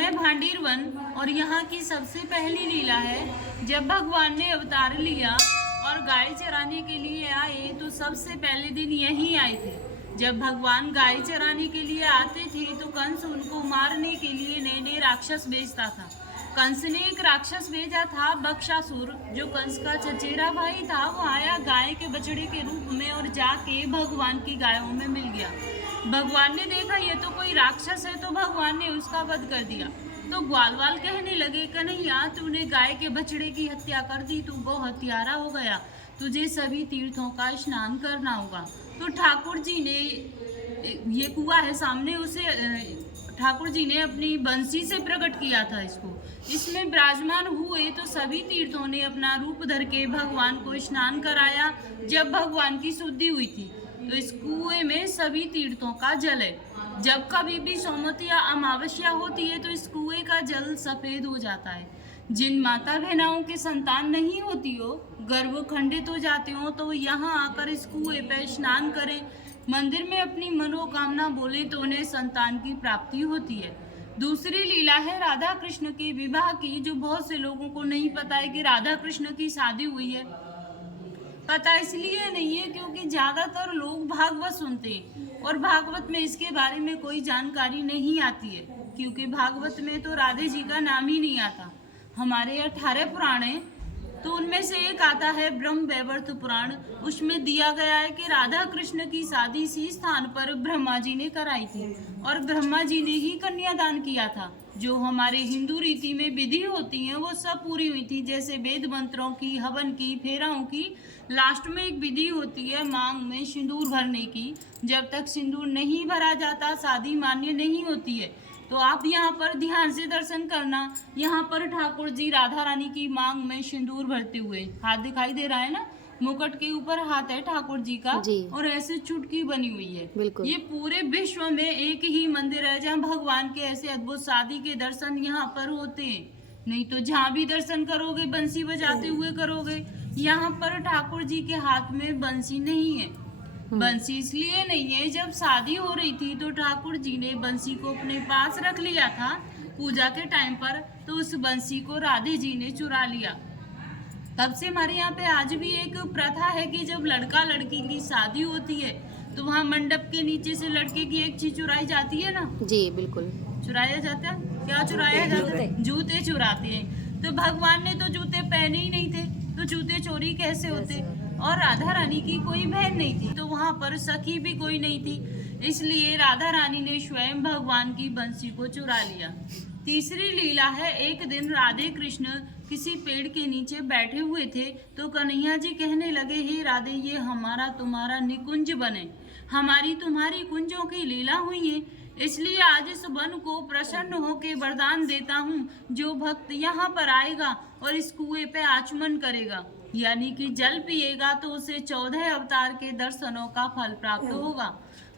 नाम है भांडीर वन और यहाँ की सबसे पहली लीला है जब भगवान ने अवतार लिया और गाय चराने के लिए आए तो सबसे पहले दिन यहीं आए थे। जब भगवान गाय चराने के लिए आते थे तो कंस उनको मारने के लिए नए नए राक्षस भेजता था। कंस ने एक राक्षस भेजा था बक्षासुर, जो कंस का चचेरा भाई था। वो आया गाय के बछड़े के रूप में और जाके भगवान की गायों में मिल गया। भगवान ने देखा ये तो कोई राक्षस है, तो भगवान ने उसका वध कर दिया। तो ग्वालवाल कहने लगे, कन्हैया तूने गाय के बछड़े की हत्या कर दी, तू गौ हत्यारा हो गया, तुझे सभी तीर्थों का स्नान करना होगा। तो ठाकुर जी ने, ये कुआं है सामने, उसे ठाकुर जी ने अपनी बंसी से प्रकट किया था इसको। इसमें विराजमान हुए तो सभी तीर्थों ने अपना रूप धर के भगवान को स्नान कराया। जब भगवान की शुद्धि हुई थी तो इस कुएं में सभी तीर्थों का जल है। जब कभी भी सोमवती या अमावस्या होती है तो इस कुएं का जल सफेद हो जाता है। जिन माता बहनाओं के संतान नहीं होती हो, गर्भ खंडित हो जाते हो, तो यहाँ आकर इस कुएं पर स्नान करें, मंदिर में अपनी मनोकामना बोले तो उन्हें संतान की प्राप्ति होती है। दूसरी लीला है राधा कृष्ण के विवाह की, जो बहुत से लोगों को नहीं पता है कि राधा कृष्ण की शादी हुई है। पता इसलिए नहीं है क्योंकि ज्यादातर लोग भागवत सुनते हैं और भागवत में इसके बारे में कोई जानकारी नहीं आती है, क्योंकि भागवत में तो राधे जी का नाम ही नहीं आता। हमारे 18 पुराण हैं, तो उनमें से एक आता है ब्रह्म वैवर्त पुराण। उसमें दिया गया है कि राधा कृष्ण की शादी इसी स्थान पर ब्रह्मा जी ने कराई थी और ब्रह्मा जी ने ही कन्यादान किया था। जो हमारे हिंदू रीति में विधि होती हैं वो सब पूरी हुई थी, जैसे वेद मंत्रों की, हवन की, फेराओं की। लास्ट में एक विधि होती है मांग में सिंदूर भरने की। जब तक सिंदूर नहीं भरा जाता शादी मान्य नहीं होती है। तो आप यहाँ पर ध्यान से दर्शन करना। यहाँ पर ठाकुर जी राधा रानी की मांग में सिंदूर भरते हुए, हाथ दिखाई दे रहा है ना, मुकुट के ऊपर हाथ है ठाकुर जी का जी। और ऐसे चुटकी बनी हुई है। बिल्कुल। ये पूरे विश्व में एक ही मंदिर है जहाँ भगवान के ऐसे अद्भुत शादी के दर्शन यहाँ पर होते हैं। नहीं तो जहाँ भी दर्शन करोगे बंसी बजाते हुए करोगे। यहाँ पर ठाकुर जी के हाथ में बंसी नहीं है। बंसी इसलिए नहीं है, जब शादी हो रही थी तो ठाकुर जी ने बंसी को अपने पास रख लिया था पूजा के टाइम पर, तो उस बंसी को राधे जी ने चुरा लिया। तब से हमारे यहाँ पे आज भी एक प्रथा है कि जब लड़का लड़की की शादी होती है तो वहाँ मंडप के नीचे से लड़के की एक चीज चुराई जाती है ना। जी बिल्कुल, चुराया जाता है। क्या चुराया जाता है? जूते चुराते हैं। तो भगवान ने तो जूते पहने ही नहीं थे, तो जूते चोरी कैसे होते? और राधा रानी की कोई बहन नहीं थी, तो वहाँ पर सखी भी कोई नहीं थी, इसलिए राधा रानी ने स्वयं भगवान की बंसी को चुरा लिया। तीसरी लीला है, एक दिन राधे कृष्ण किसी पेड़ के नीचे बैठे हुए थे तो कन्हैया जी कहने लगे, हे राधे ये हमारा तुम्हारा निकुंज बने, हमारी तुम्हारी कुंजों की लीला हुई है, इसलिए आज इस वन को प्रसन्न होकर वरदान देता हूँ, जो भक्त यहाँ पर आएगा और इस कुएं पे आचमन करेगा यानी कि जल पिएगा तो उसे 14 अवतार के दर्शनों का फल प्राप्त होगा।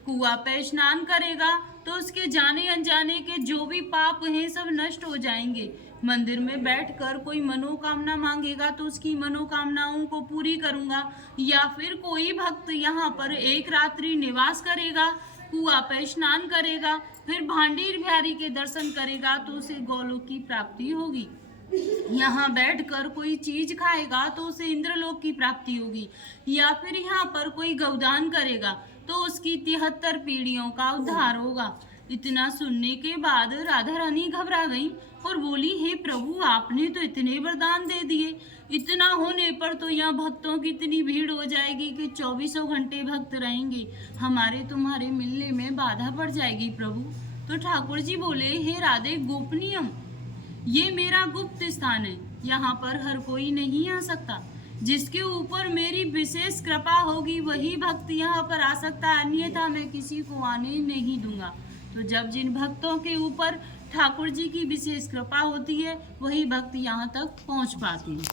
कुआं पे स्नान करेगा तो उसके जाने अनजाने के जो भी पाप हैं सब नष्ट हो जाएंगे। मंदिर में बैठकर कोई मनोकामना मांगेगा तो उसकी मनोकामनाओं को पूरी करूंगा। या फिर कोई भक्त यहाँ पर एक रात्रि निवास करेगा, कुआं पे स्नान करेगा, फिर भांडीर बिहारी के दर्शन करेगा तो उसे गोलोक की प्राप्ति होगी। यहाँ बैठकर कोई चीज खाएगा तो उसे इंद्रलोक की प्राप्ति होगी। या फिर यहाँ पर कोई गौदान करेगा तो उसकी 73 पीढ़ियों का उद्धार होगा। इतना सुनने के बाद राधा रानी घबरा गई और बोली, हे प्रभु आपने तो इतने वरदान दे दिए, इतना होने पर तो यहाँ भक्तों की इतनी भीड़ हो जाएगी कि 24 घंटे भक्त रहेंगे, हमारे तुम्हारे मिलने में बाधा पड़ जाएगी प्रभु। तो ठाकुर जी बोले, हे राधे गोपनीयम, ये मेरा गुप्त स्थान है, यहाँ पर हर कोई नहीं आ सकता, जिसके ऊपर मेरी विशेष कृपा होगी वही भक्त यहाँ पर आ सकता है, अन्यथा मैं किसी को आने नहीं दूंगा। तो जब जिन भक्तों के ऊपर ठाकुर जी की विशेष कृपा होती है वही भक्त यहाँ तक पहुँच पाते हैं।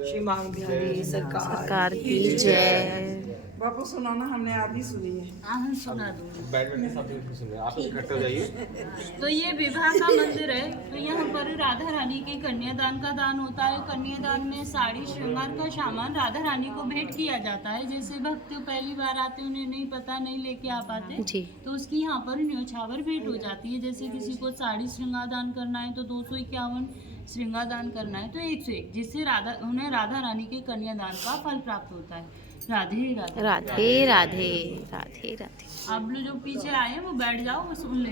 श्री मांग बिहारी सरकार की जय। बापू सुनाना, हमने आधी सुनी है। हम सुना दूंगी। बैठ बैठ के सब लोग सुन रहे हैं, आप इकट्ठे हो जाइए। तो ये विवाह का मंदिर है। तो यहाँ पर राधा रानी के कन्यादान का दान होता है। कन्यादान में साड़ी श्रृंगार का सामान राधा रानी को भेंट किया जाता है। जैसे भक्त पहली बार आते, उन्हें नहीं पता, नहीं लेके आ पाते, जी। तो उसकी यहाँ पर न्योछावर भेंट हो जाती है। जैसे किसी को साड़ी श्रृंगार दान करना है तो 251, श्रृंगार दान करना है तो 101, जिससे उन्हें राधा रानी के कन्यादान का फल प्राप्त होता है। राधे राधे। राधे राधे राधे राधे। आप लोग जो पीछे आए हैं वो बैठ जाओ, सुन ले।